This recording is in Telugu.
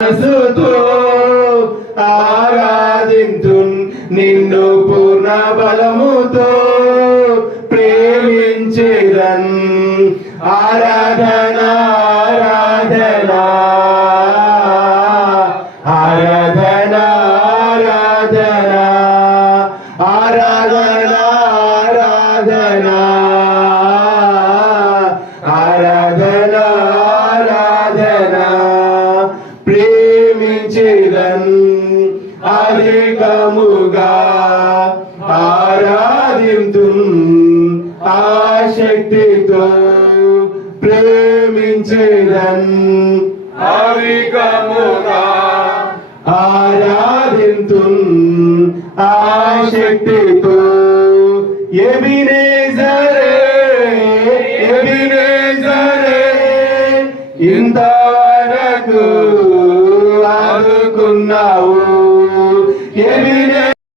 మనసుతో నిన్ను పూర్ణ బలముతో ప్రేమించేదన్ ఆరాధన ఆరాధన ఆరాధన ఆరాధన ఆరాధన ఆరాధన ఆరాధన ప్రేమించేదన్ అధికముగా ఆరాధింతు ఆశక్తితో ప్రేమించేదన్. అధికముగా ఆరాధింతు ఆశక్తితో ఎబినేజరే ఎబినేజరే ఇంతవరకు అనుకున్నావు